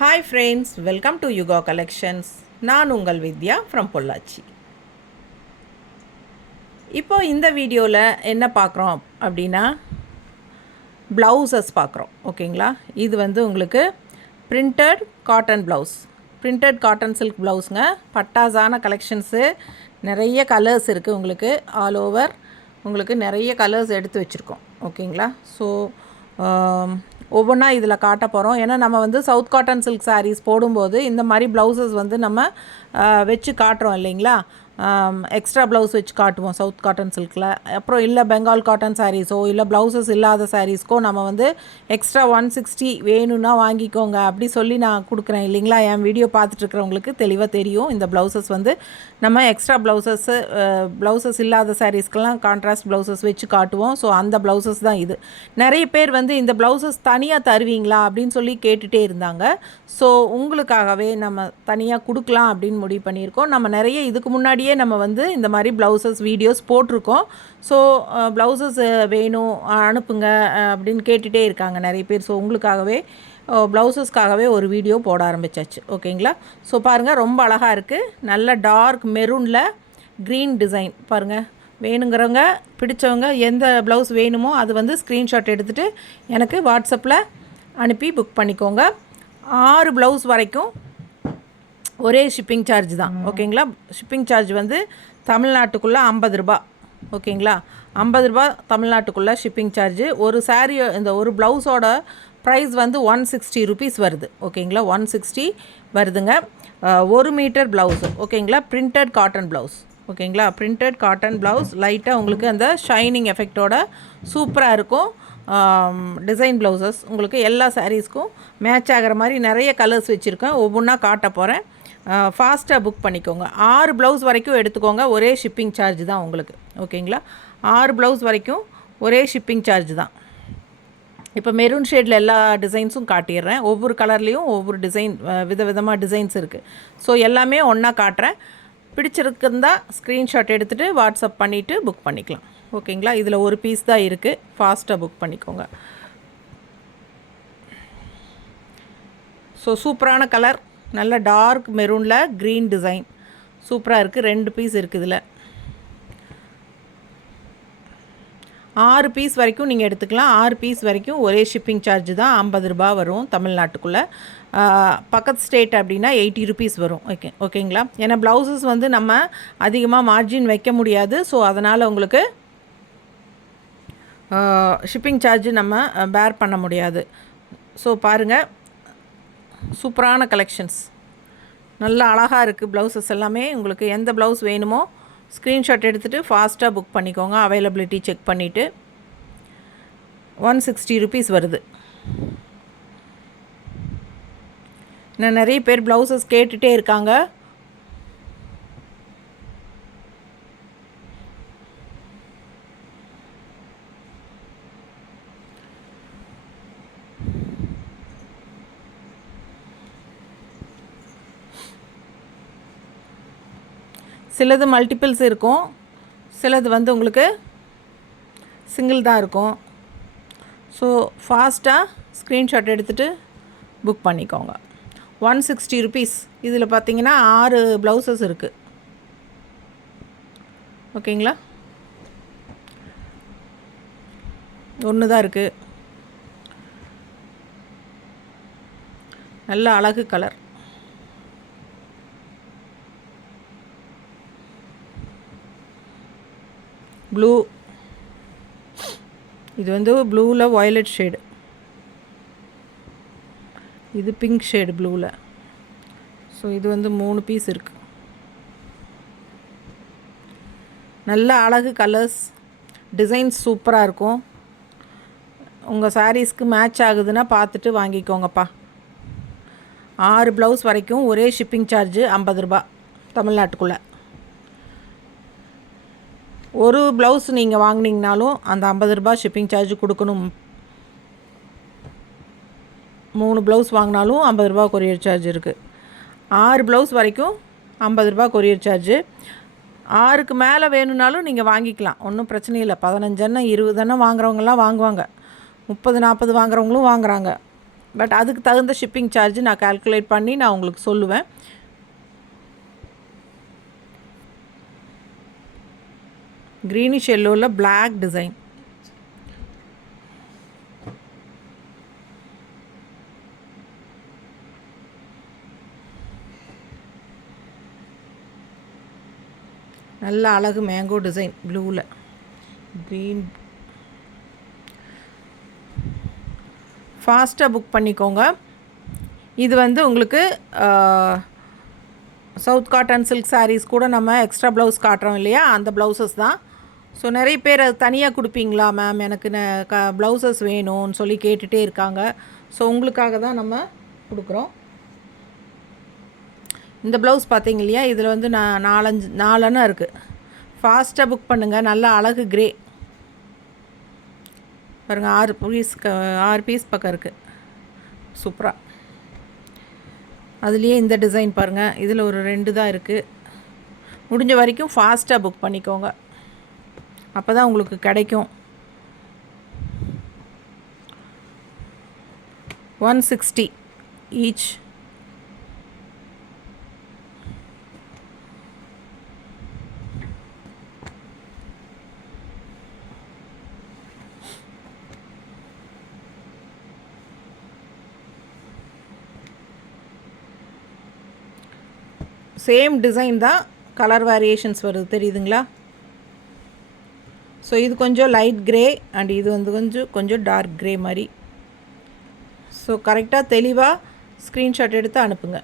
Hi friends, welcome to Yuga collections. நான் உங்கள் வித்யா from Pollachi. இப்போது இந்த வீடியோவில் என்ன பார்க்குறோம் அப்படின்னா, ப்ளவுசஸ் பார்க்குறோம். ஓகேங்களா, இது வந்து உங்களுக்கு printed cotton blouse, printed cotton silk ப்ளவுஸுங்க. பட்டாசான கலெக்ஷன்ஸு, நிறைய கலர்ஸ் இருக்குது உங்களுக்கு. ஆல் ஓவர் உங்களுக்கு நிறைய கலர்ஸ் எடுத்து வச்சுருக்கோம். ஓகேங்களா, ஸோ ஒவ்வொன்றா இதில் காட்ட போகிறோம். ஏன்னா நம்ம வந்து சவுத் காட்டன் சில்க் சாரீஸ் போடும்போது இந்த மாதிரி ப்ளவுசஸ் வந்து நம்ம வச்சு காட்டுறோம் இல்லைங்களா. எக்ஸ்ட்ரா ப்ளவுஸ் வச்சு காட்டுவோம் சவுத் காட்டன் சில்கில். அப்புறம் இல்லை பெங்கால் காட்டன் சாரீஸோ இல்லை ப்ளவுசஸ் இல்லாத சாரீஸ்க்கோ நம்ம வந்து எக்ஸ்ட்ரா 160 வேணும்னா வாங்கிக்கோங்க அப்படி சொல்லி நான் கொடுக்குறேன் இல்லைங்களா. என் வீடியோ பார்த்துட்ருக்கிறவங்களுக்கு தெளிவாக தெரியும். இந்த ப்ளவுசஸ் வந்து நம்ம எக்ஸ்ட்ரா ப்ளவுசஸ் இல்லாத சாரீஸ்க்கெல்லாம் கான்ட்ராஸ்ட் ப்ளவுசஸ் வச்சு காட்டுவோம். ஸோ அந்த ப்ளவுசஸ் தான் இது. நிறைய பேர் வந்து இந்த ப்ளவுசஸ் தனியாக தருவீங்களா அப்படின்னு சொல்லி கேட்டுகிட்டே இருந்தாங்க. ஸோ உங்களுக்காகவே நம்ம தனியாக கொடுக்கலாம் அப்படின்னு முடிவு பண்ணியிருக்கோம். நம்ம நிறைய இதுக்கு முன்னாடியே நம்ம வந்து இந்த மாதிரி ப்ளவுசஸ் வீடியோஸ் போட்டிருக்கோம். ஸோ ப்ளவுசஸ் வேணும் அனுப்புங்க அப்படின்னு கேட்டுகிட்டே இருக்காங்க நிறைய பேர். ஸோ உங்களுக்காகவே ப்ளவுசஸ்க்காகவே ஒரு வீடியோ போட ஆரம்பித்தாச்சு. ஓகேங்களா, ஸோ பாருங்கள், ரொம்ப அழகாக இருக்குது. நல்ல டார்க் மெரூனில் க்ரீன் டிசைன் பாருங்கள். வேணுங்கிறவங்க பிடிச்சவங்க எந்த ப்ளவுஸ் வேணுமோ அது வந்து ஸ்க்ரீன்ஷாட் எடுத்துகிட்டு எனக்கு வாட்ஸ்அப்பில் அனுப்பி புக் பண்ணிக்கோங்க. 6 ப்ளவுஸ் வரைக்கும் ஒரே ஷிப்பிங் சார்ஜ் தான். ஓகேங்களா, ஷிப்பிங் சார்ஜ் வந்து தமிழ்நாட்டுக்குள்ளே 50 ரூபா. ஓகேங்களா, 50 ரூபா தமிழ்நாட்டுக்குள்ளே ஷிப்பிங் சார்ஜு. ஒரு சாரீ இந்த ஒரு ப்ளவுஸோட ப்ரைஸ் வந்து 160 ருபீஸ் வருது. ஓகேங்களா, 160 வருதுங்க. 1 மீட்டர் ப்ளவுஸு. ஓகேங்களா, பிரிண்டட் காட்டன் ப்ளவுஸ். ஓகேங்களா, பிரிண்டட் காட்டன் ப்ளவுஸ் லைட்டாக உங்களுக்கு அந்த ஷைனிங் எஃபெக்டோட சூப்பராக இருக்கும். டிசைன் ப்ளவுசஸ் உங்களுக்கு எல்லா சாரீஸ்க்கும் மேட்ச் ஆகிற மாதிரி நிறைய கலர்ஸ் வச்சுருக்கேன். ஒவ்வொன்றா காட்ட போகிறேன். ஃபாஸ்ட்டாக புக் பண்ணிக்கோங்க. 6 ப்ளவுஸ் வரைக்கும் எடுத்துக்கோங்க. ஒரே ஷிப்பிங் சார்ஜ் தான் உங்களுக்கு. ஓகேங்களா, 6 ப்ளவுஸ் வரைக்கும் ஒரே ஷிப்பிங் சார்ஜ் தான். இப்போ மெரூன் ஷேடில் எல்லா டிசைன்ஸும் காட்டிடுறேன். ஒவ்வொரு கலர்லேயும் ஒவ்வொரு டிசைன் விதவிதமாக டிசைன்ஸ் இருக்குது. ஸோ எல்லாமே ஒன்றா காட்டுறேன். பிடிச்சிருக்குந்தா ஸ்க்ரீன்ஷாட் எடுத்துகிட்டு வாட்ஸ்அப் பண்ணிவிட்டு புக் பண்ணிக்கலாம். ஓகேங்களா, இதில் ஒரு பீஸ் தான் இருக்குது. ஃபாஸ்ட்டாக புக் பண்ணிக்கோங்க. ஸோ சூப்பரான கலர், நல்ல டார்க் மெரூனில் க்ரீன் டிசைன் சூப்பராக இருக்குது. 2 பீஸ் இருக்குது இதில். 6 பீஸ் வரைக்கும் நீங்கள் எடுத்துக்கலாம். 6 பீஸ் வரைக்கும் ஒரே ஷிப்பிங் சார்ஜ் தான். 50 ரூபா வரும் தமிழ்நாட்டுக்குள்ளே. பக்கத்து ஸ்டேட் அப்படின்னா 80 ருபீஸ் வரும். ஓகேங்களா, ஏன்னா ப்ளவுசஸ் வந்து நம்ம அதிகமாக மார்ஜின் வைக்க முடியாது. ஸோ அதனால் உங்களுக்கு ஷிப்பிங் சார்ஜ் நம்ம பேர் பண்ண முடியாது. ஸோ பாருங்கள், சூப்பரான கலெக்ஷன்ஸ், நல்லா அழகாக இருக்குது ப்ளவுசஸ் எல்லாமே. உங்களுக்கு எந்த ப்ளவுஸ் வேணுமோ ஸ்க்ரீன்ஷாட் எடுத்துகிட்டு ஃபாஸ்ட்டாக புக் பண்ணிக்கோங்க. அவைலபிலிட்டி செக் பண்ணிவிட்டு 160 ருபீஸ் வருது. நான் நிறைய பேர் ப்ளவுசஸ் கேட்டுகிட்டே இருக்காங்க. சிலது மல்டிபிள்ஸ் இருக்கும், சிலது வந்து உங்களுக்கு சிங்கிள் தான் இருக்கும். ஸோ ஃபாஸ்ட்டாக ஸ்க்ரீன்ஷாட் எடுத்துகிட்டு புக் பண்ணிக்கோங்க. 160 ருபீஸ். இதில் பார்த்தீங்கன்னா 6 ப்ளவுசஸ் இருக்குது. ஓகேங்களா, ஒன்று தான் இருக்குது. நல்ல அழகு கலர். ப்ளூ, இது வந்து ப்ளூவில் வயலட் ஷேடு. இது பிங்க் ஷேடு ப்ளூவில். ஸோ இது வந்து 3 பீஸ் இருக்குது. நல்ல அழகு கலர்ஸ், டிசைன்ஸ் சூப்பராக இருக்கும். உங்கள் சாரீஸ்க்கு மேட்ச் ஆகுதுன்னா பார்த்துட்டு வாங்கிக்கோங்கப்பா. 6 ப்ளவுஸ் வரைக்கும் ஒரே ஷிப்பிங் சார்ஜு 50 ரூபா தமிழ்நாட்டுக்குள்ளே. ஒரு ப்ளவுஸ் நீங்கள் வாங்கினீங்கனாலும் அந்த 50 ரூபா ஷிப்பிங் சார்ஜ் கொடுக்கணும். 3 ப்ளவுஸ் வாங்கினாலும் 50 ரூபா கொரியர் சார்ஜ் இருக்குது. 6 ப்ளவுஸ் வரைக்கும் 50 ரூபா கொரியர் சார்ஜு. 6க்கு மேலே வேணும்னாலும் நீங்கள் வாங்கிக்கலாம், ஒன்றும் பிரச்சனை இல்லை. 15 20 வாங்குறவங்கலாம் வாங்குவாங்க, 30 40 வாங்குறவங்களும் வாங்குகிறாங்க. பட் அதுக்கு தகுந்த ஷிப்பிங் சார்ஜ் நான் கால்குலேட் பண்ணி நான் உங்களுக்கு சொல்லுவேன். க்ரீனிஷ் எல்லோவில் பிளாக் டிசைன். நல்ல அழகு மேங்கோ டிசைன் ப்ளூவில் க்ரீன். ஃபாஸ்ட்டாக புக் பண்ணிக்கோங்க. இது வந்து உங்களுக்கு சவுத் காட்டன் சில்க் சாரீஸ் கூட நம்ம எக்ஸ்ட்ரா ப்ளவுஸ் காட்டுறோம் இல்லையா, அந்த ப்ளவுசஸ் தான். ஸோ நிறைய பேர் அது தனியாக கொடுப்பீங்களா மேம், எனக்கு ப்ளவுசஸ் வேணும்னு சொல்லி கேட்டுகிட்டே இருக்காங்க. ஸோ உங்களுக்காக தான் நம்ம கொடுக்குறோம். இந்த ப்ளவுஸ் பார்த்தீங்க இல்லையா, இதில் வந்து நான் 4 இருக்குது. ஃபாஸ்ட்டாக புக் பண்ணுங்கள். நல்ல அழகு க்ரே பாருங்கள், 6 பீஸ் பக்கம் இருக்குது. சூப்பராக. அதுலேயே இந்த டிசைன் பாருங்கள், இதில் ஒரு 2 தான் இருக்குது. முடிஞ்ச வரைக்கும் ஃபாஸ்ட்டாக புக் பண்ணிக்கோங்க, அப்போ தான் உங்களுக்கு கிடைக்கும். 160 ஈச். சேம் டிசைன் தான், கலர் வேரியேஷன்ஸ் வருது தெரியுதுங்களா. ஸோ இது கொஞ்சம் லைட் க்ரே அண்ட் இது வந்து கொஞ்சம் டார்க் க்ரே மாதிரி. ஸோ கரெக்டாக தெளிவாக ஸ்க்ரீன்ஷாட் எடுத்து அனுப்புங்க.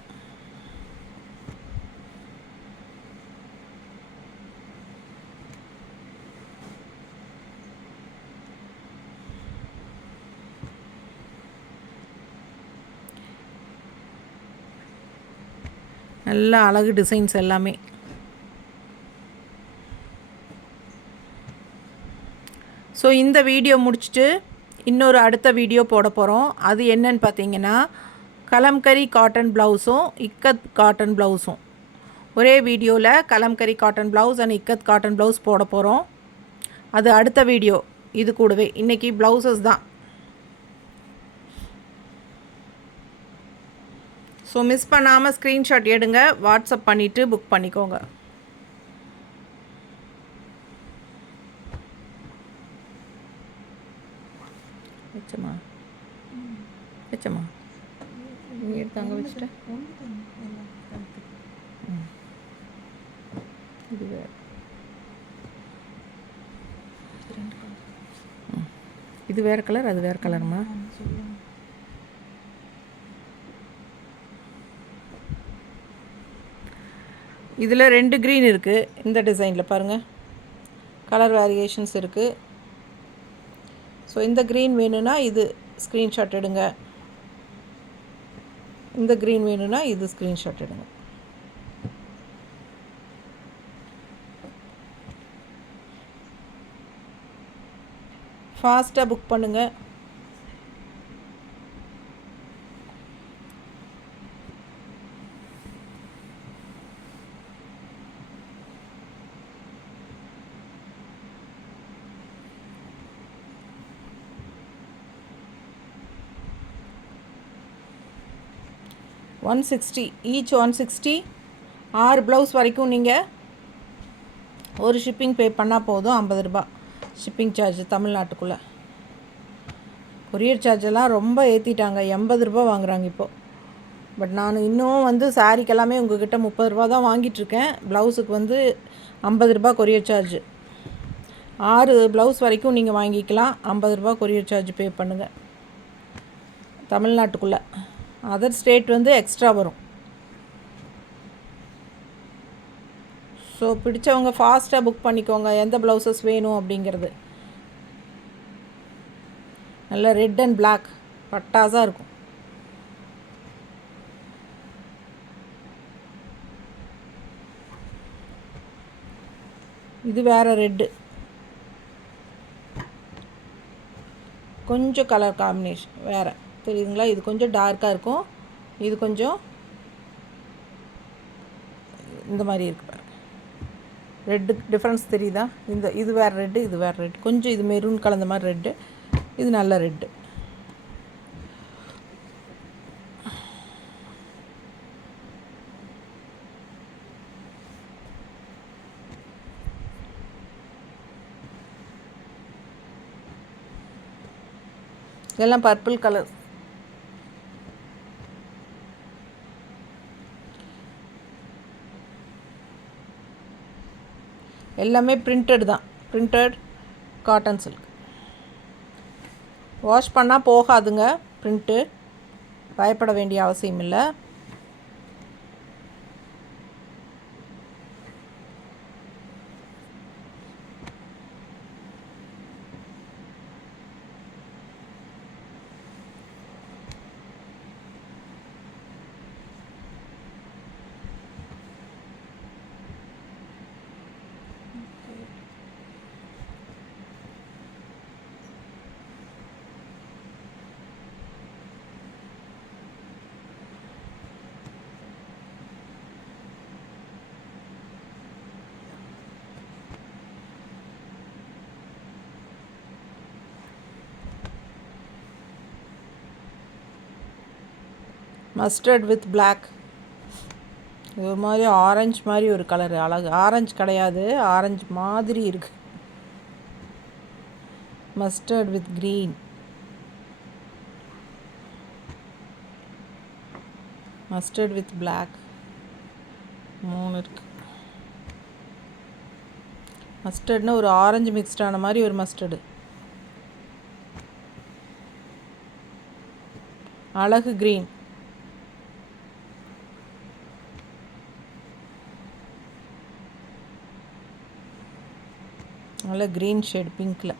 நல்ல அழகு டிசைன்ஸ் எல்லாமே. ஸோ இந்த வீடியோ முடிச்சுட்டு இன்னொரு அடுத்த வீடியோ போட போகிறோம். அது என்னன்னு பார்த்தீங்கன்னா, கலம்கரி காட்டன் ப்ளவுஸும் இக்கத் காட்டன் ப்ளவுஸும் ஒரே வீடியோவில் kalamkari cotton blouse and ikat cotton blouse போட போகிறோம். அது அடுத்த வீடியோ. இது கூடவே இன்றைக்கி ப்ளவுசஸ் தான். ஸோ மிஸ் பண்ணாமல் ஸ்க்ரீன்ஷாட் எடுங்க, வாட்ஸ்அப் பண்ணிவிட்டு புக் பண்ணிக்கோங்க. வச்சம்மா நீ எடுத்து அங்கே வச்சுட்டேன். இது வேறு, இது வேறு கலர், அது வேறு கலருமா? இதில் 2 க்ரீன் இருக்குது. இந்த டிசைனில் பாருங்கள், கலர் வேரியேஷன்ஸ் இருக்குது. ஸோ இந்த க்ரீன் வேணும்னா இது ஸ்க்ரீன்ஷாட் எடுங்க, இந்த க்ரீன் வேணும்னா இது ஸ்க்ரீன்ஷாட் எடுங்க. ஃபாஸ்ட்டாக புக் பண்ணுங்கள். $160 ஈச். 160. 6 ப்ளவுஸ் வரைக்கும் நீங்கள் ஒரு ஷிப்பிங் பே பண்ணால் போதும். ₹50 ஷிப்பிங் சார்ஜ் தமிழ்நாட்டுக்குள்ளே. கொரியர் சார்ஜெல்லாம் ரொம்ப ஏற்றிட்டாங்க, ₹80 வாங்குகிறாங்க இப்போது. பட் நான் இன்னும் வந்து சாரீக்கு எல்லாமே உங்கள்கிட்ட ₹30 தான் வாங்கிட்டுருக்கேன். ப்ளவுஸுக்கு வந்து ₹50 கொரியர் சார்ஜ். 6 ப்ளவுஸ் வரைக்கும் நீங்கள் வாங்கிக்கலாம். ₹50 கொரியர் சார்ஜ் பே பண்ணுங்கள் தமிழ்நாட்டுக்குள்ளே. அதர் ஸ்டேட் வந்து எக்ஸ்ட்ரா வரும். ஸோ பிடிச்சவங்க ஃபாஸ்ட்டாக புக் பண்ணிக்கோங்க, எந்த ப்ளவுசஸ் வேணும் அப்படிங்கிறது. நல்ல ரெட் அண்ட் பிளாக் பட்டாஸாக இருக்கும். இது வேறு ரெட்டு, கொஞ்சம் கலர் காம்பினேஷன் வேறு தெரியுதுங்களா. இது கொஞ்சம் டார்க்காக இருக்கும், இது கொஞ்சம் இந்த மாதிரி இருக்குது பாருங்கள். ரெட்டு டிஃப்ரென்ஸ் தெரியுதா? இது வேறு ரெட்டு, இது வேறு ரெட்டு. கொஞ்சம் இது மெரூன் கலந்த மாதிரி ரெட்டு, இது நல்ல ரெட்டு. இதெல்லாம் பர்பிள் கலர். எல்லாமே பிரிண்டட் தான், பிரிண்டட் காட்டன் சில்க். வாஷ் பண்ணால் போகாதுங்க பிரிண்ட்டு, பயப்பட வேண்டிய அவசியம் இல்லை. Mustard with black. இது ஒரு மாதிரி ஆரஞ்சு மாதிரி ஒரு கலர், அழகு. ஆரஞ்சு கிடையாது, ஆரஞ்சு மாதிரி இருக்கு. Mustard with green, mustard with black, 3 இருக்கு. மஸ்டர்ட்னா ஒரு ஆரஞ்சு மிக்ஸ்டான மாதிரி ஒரு மஸ்டர்டு, அழகு க்ரீன். நல்ல க்ரீன் ஷேட் பிங்க்கில்.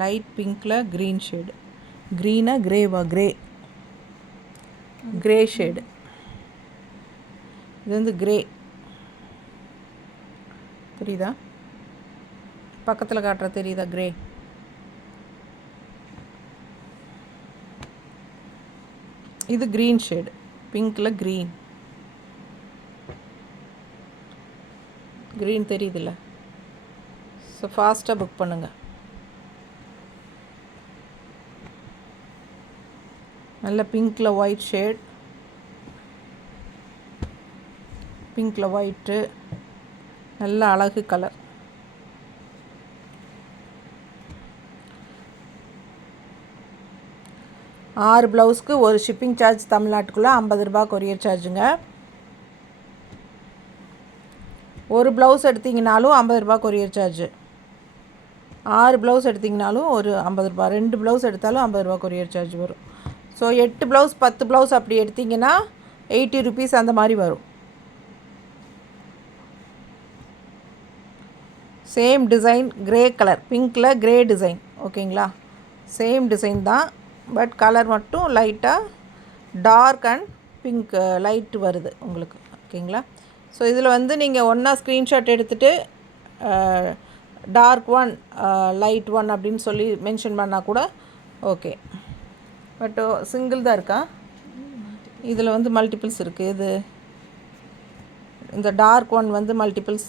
லைட் பிங்க்கில் க்ரீன் ஷேடு. க்ரீனா கிரேவா? Grey shade. இது வந்து கிரே, தெரியுதா? பக்கத்தில் காட்டுற தெரியுதா? கிரே. இது க்ரீன் ஷேடு, பிங்க்கில் க்ரீன். க்ரீன் தெரியுதுல்ல? ஸோ ஃபாஸ்ட்டாக புக் பண்ணுங்கள். நல்ல பிங்க்கில் ஒயிட் ஷேட், பிங்க்கில் ஒயிட்டு, நல்ல அழகு கலர். ஆறு ப்ளவுஸ்க்கு ஒரு ஷிப்பிங் சார்ஜ் தமிழ்நாட்டுக்குள்ளே 50 ரூபா கொரியர் சார்ஜுங்க. ஒரு ப்ளவுஸ் எடுத்திங்கனாலும் 50 ரூபா கொரியர் சார்ஜு. 6 ப்ளவுஸ் எடுத்திங்கனாலும் ஒரு 50 ரூபா. 2 ப்ளவுஸ் எடுத்தாலும் 50 ரூபா கொரியர் சார்ஜ் வரும். ஸோ 8 ப்ளவுஸ் 10 ப்ளவுஸ் அப்படி எடுத்திங்கன்னா 80 ருபீஸ் அந்த மாதிரி வரும். சேம் டிசைன், கிரே கலர், பிங்க்கில் கிரே டிசைன். ஓகேங்களா? சேம் டிசைன் தான், பட் கலர் மட்டும் லைட்டாக டார்க் அண்ட் பிங்க் லைட் வருது உங்களுக்கு. ஓகேங்களா? ஸோ இதில் வந்து நீங்கள் ஒன்றா ஸ்க்ரீன்ஷாட் எடுத்துகிட்டு டார்க் 1 லைட் 1 அப்படின்னு சொல்லி மென்ஷன் பண்ணால் கூட ஓகே. பட் சிங்கிள் தான் இருக்கா? இதில் வந்து மல்டிபிள்ஸ் இருக்குது. இது இந்த டார்க் 1 வந்து மல்டிபிள்ஸ்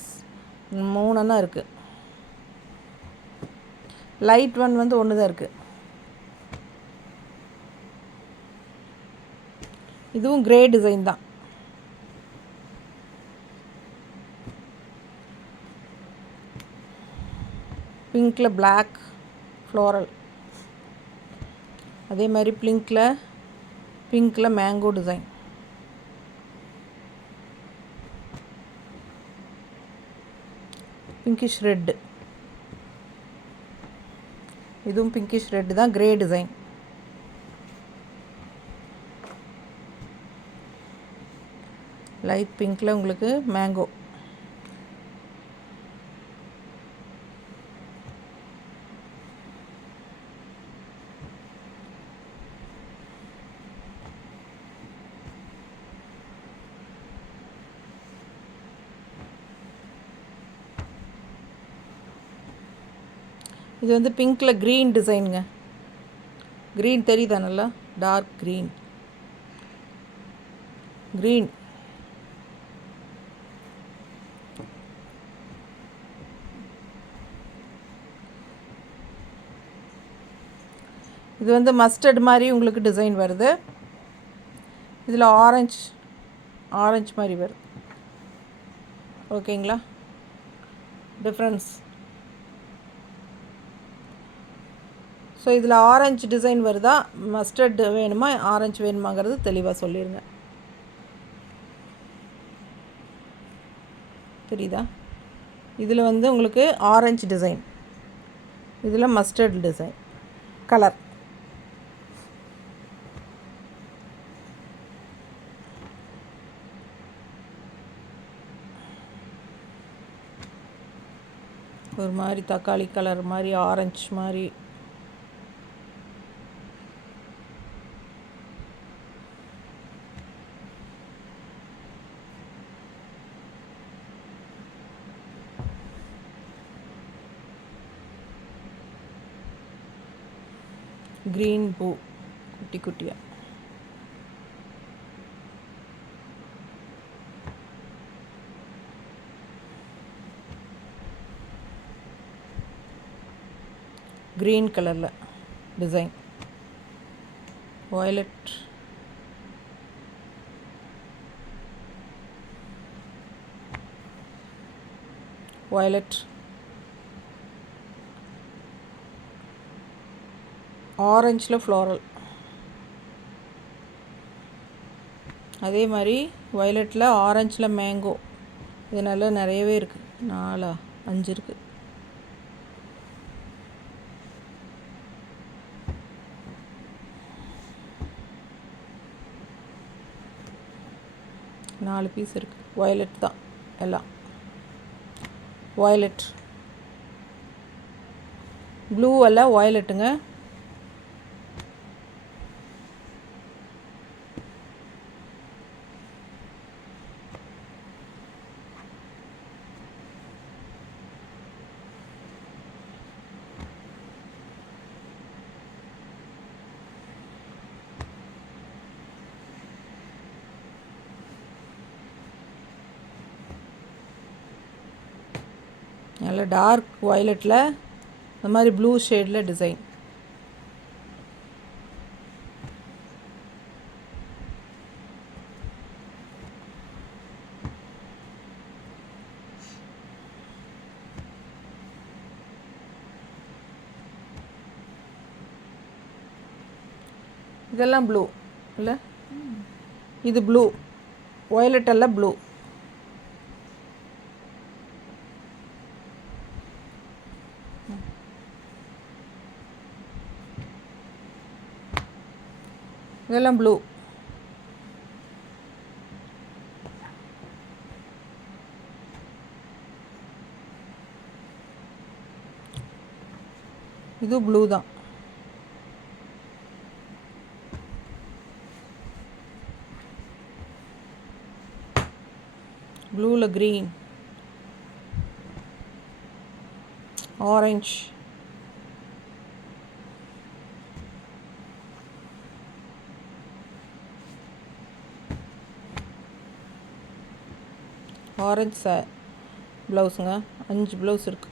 3 இருக்குது. லைட் 1 வந்து 1 தான் இருக்குது. இதுவும் கிரே டிசைன் தான். பிங்க்கில் பிளாக் ஃப்ளோரல், அதே மாதிரி பிங்க்கில் மேங்கோ டிசைன். பிங்கிஷ் ரெட்டு, இதுவும் பிங்கிஷ் ரெட்டு தான், கிரே டிசைன். லைட் பிங்க்கில் உங்களுக்கு மேங்கோ. இது வந்து பிங்க்கில் க்ரீன் டிசைனுங்க. க்ரீன் தெரியுதா? நல்லா டார்க் க்ரீன். இது வந்து மஸ்டர்ட் மாதிரி உங்களுக்கு டிசைன் வருது. இதில் ஆரஞ்சு மாதிரி வருது. ஓகேங்களா? டிஃப்ரென்ஸ் ஸோ இதில் ஆரஞ்சு டிசைன் வருதா, மஸ்டர்ட் வேணுமா, ஆரஞ்சு வேணுமாங்கிறது தெளிவாக சொல்லிடுங்க. தெரியுதா? இதில் வந்து உங்களுக்கு ஆரஞ்சு டிசைன், இதில் மஸ்டர்ட் டிசைன் கலர். ஒரு மாதிரி தக்காளி கலர் மாதிரி, ஆரஞ்சு மாதிரி. க்ரீன் பூ குட்டி குட்டியாக. க்ரீன் கலரில் டிசைன், வயலட், வயலட், ஆரஞ்சில் ஃப்ளாரல், அதே மாதிரி வயலட்டில் ஆரஞ்சில் மேங்கோ. இது நல்லா நிறையவே இருக்குது, 4 5 இருக்குது. நாலு பீஸ் இருக்குது. வயலட் தான் எல்லாம். வயலட், ப்ளூ அல்ல வயலட்டுங்க. நல்ல டார்க் வயலட்டில் இந்த மாதிரி ப்ளூ ஷேடில் டிசைன். இதெல்லாம் ப்ளூ இல்லை, இது ப்ளூ, வயலட் எல்லாம் ப்ளூ. இதெல்லாம் ப்ளூ. இது ப்ளூ தான். ப்ளூவில் க்ரீன், ஆரஞ்ச், ஆரஞ்சு ப்ளவுஸுங்க. 5 ப்ளவுஸ் இருக்குது.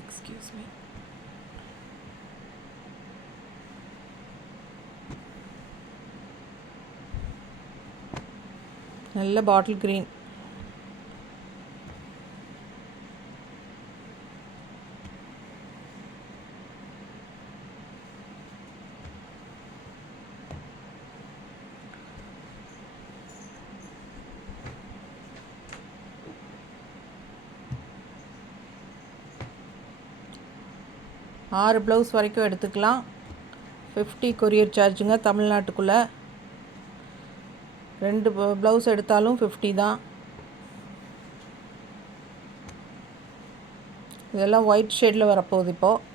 Excuse me. நல்ல பாட்டில் க்ரீன். ஆறு ப்ளவுஸ் வரைக்கும் எடுத்துக்கலாம். 50 கொரியர் சார்ஜுங்க தமிழ்நாட்டுக்குள்ளே. 2 ப்ளவுஸ் எடுத்தாலும் 50 தான். இதெல்லாம் ஒயிட் ஷேடில் வரப்போகுது இப்போது.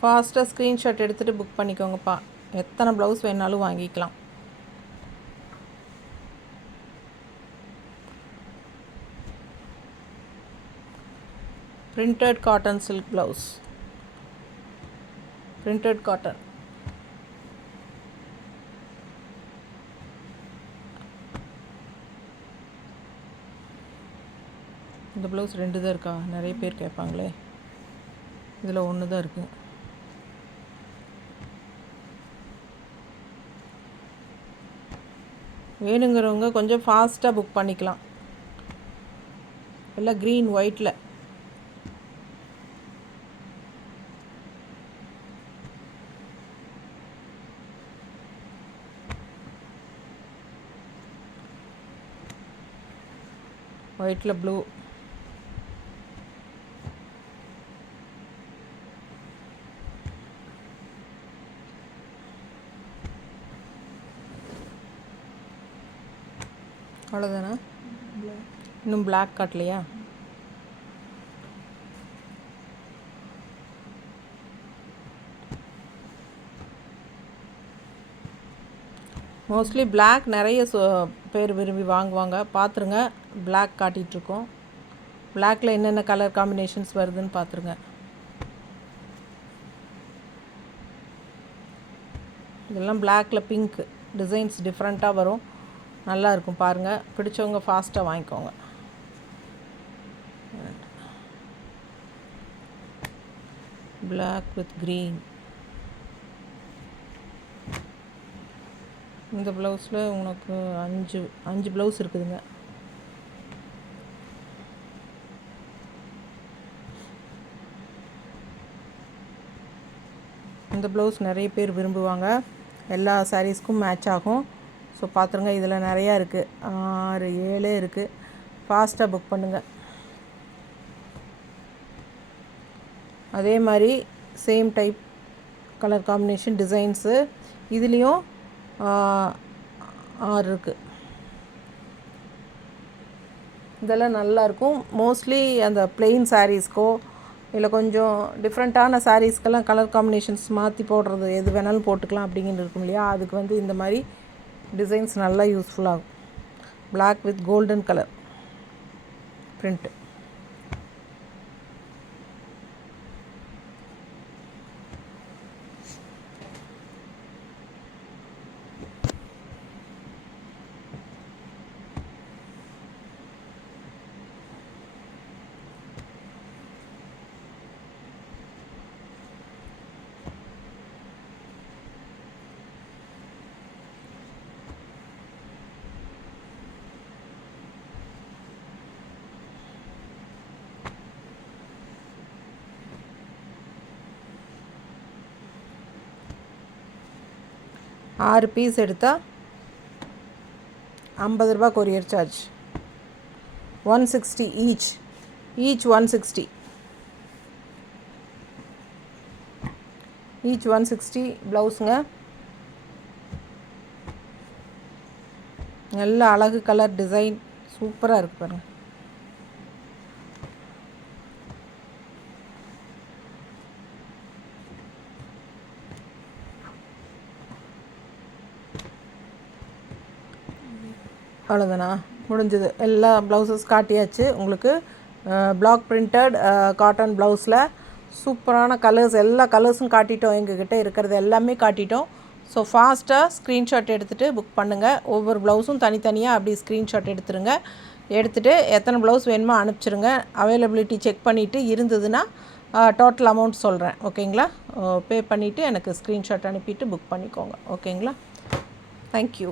ஃபாஸ்ட்டாக ஸ்க்ரீன்ஷாட் எடுத்துகிட்டு புக் பண்ணிக்கோங்கப்பா. எத்தனை ப்ளவுஸ் வேணாலும் வாங்கிக்கலாம். Printed cotton silk blouse, printed cotton. இந்த ப்ளவுஸ் 2 தான் இருக்கா? நிறைய பேர் கேட்பாங்களே. இதில் 1 தான் இருக்குது. வேணுங்கிறவங்க கொஞ்சம் ஃபாஸ்ட்டாக புக் பண்ணிக்கலாம். எல்லாம் க்ரீன் ஒயிட்டில். ஒயிட்டில் ப்ளூ. அவ்வளோதானா? இன்னும் பிளாக் காட்டலையா? மோஸ்ட்லி பிளாக் நிறைய பேர் விரும்பி வாங்குவாங்க. பார்த்துருங்க, பிளாக் காட்டிகிட்ருக்கோம். பிளாக்கில் என்னென்ன கலர் காம்பினேஷன்ஸ் வருதுன்னு பார்த்துருங்க. இதெல்லாம் பிளாக்கில் பிங்க் டிசைன்ஸ் டிஃப்ரெண்ட்டாக வரும். நல்லா இருக்கும் பாருங்கள். பிடிச்சவங்க ஃபாஸ்ட்டாக வாங்கிக்கோங்க. Black with green. இந்த ப்ளவுஸில் உனக்கு 5 ப்ளவுஸ் இருக்குதுங்க. இந்த ப்ளவுஸ் நிறைய பேர் விரும்புவாங்க. எல்லா சாரீஸ்க்கும் மேட்ச் ஆகும். ஸோ பார்த்துருங்க, இதில் நிறையா இருக்குது. 6 7 இருக்குது. ஃபாஸ்ட்டாக புக் பண்ணுங்கள். அதே மாதிரி same type colour combination designs இதுலேயும் 6 இருக்குது. இதெல்லாம் நல்லாயிருக்கும். மோஸ்ட்லி அந்த பிளெயின் சாரீஸ்க்கோ இல்லை கொஞ்சம் டிஃப்ரெண்ட்டான சாரீஸ்க்கெல்லாம் கலர் காம்பினேஷன்ஸ் மாற்றி போடுறது, எது வேணாலும் போட்டுக்கலாம் அப்படிங்கிட்டு இருக்கும் இல்லையா? அதுக்கு வந்து இந்த மாதிரி டிசைன்ஸ் நல்லா யூஸ்ஃபுல்லாகும். Black with golden colour print. ஆறு பீஸ் எடுத்தால் 50 ரூபா கொரியர் சார்ஜ். 160 ஈச் 160. ஈச் 160 ப்ளவுஸுங்க. நல்ல அழகு கலர் டிசைன் சூப்பராக இருக்குது பாருங்கள். அவ்வளோதானா? முடிஞ்சது. எல்லா ப்ளவுஸஸ் காட்டியாச்சு உங்களுக்கு. பிளாக் பிரிண்டட் காட்டன் ப்ளவுஸில் சூப்பரான கலர்ஸ், எல்லா கலர்ஸும் காட்டிட்டோம். எங்ககிட்ட இருக்கிறது எல்லாமே காட்டிட்டோம். ஸோ ஃபாஸ்ட்டாக ஸ்க்ரீன்ஷாட் எடுத்துகிட்டு புக் பண்ணுங்கள். ஒவ்வொரு ப்ளவுஸும் தனித்தனியாக அப்படி ஸ்க்ரீன்ஷாட் எடுத்துருங்க. எடுத்துகிட்டு எத்தனை ப்ளவுஸ் வேணுமோ அனுப்பிச்சிருங்க. அவைலபிலிட்டி செக் பண்ணிவிட்டு இருந்ததுன்னா டோட்டல் அமௌண்ட் சொல்கிறேன். ஓகேங்களா? பே பண்ணிவிட்டு எனக்கு ஸ்க்ரீன்ஷாட் அனுப்பிட்டு புக் பண்ணிக்கோங்க. ஓகேங்களா? தேங்க்யூ.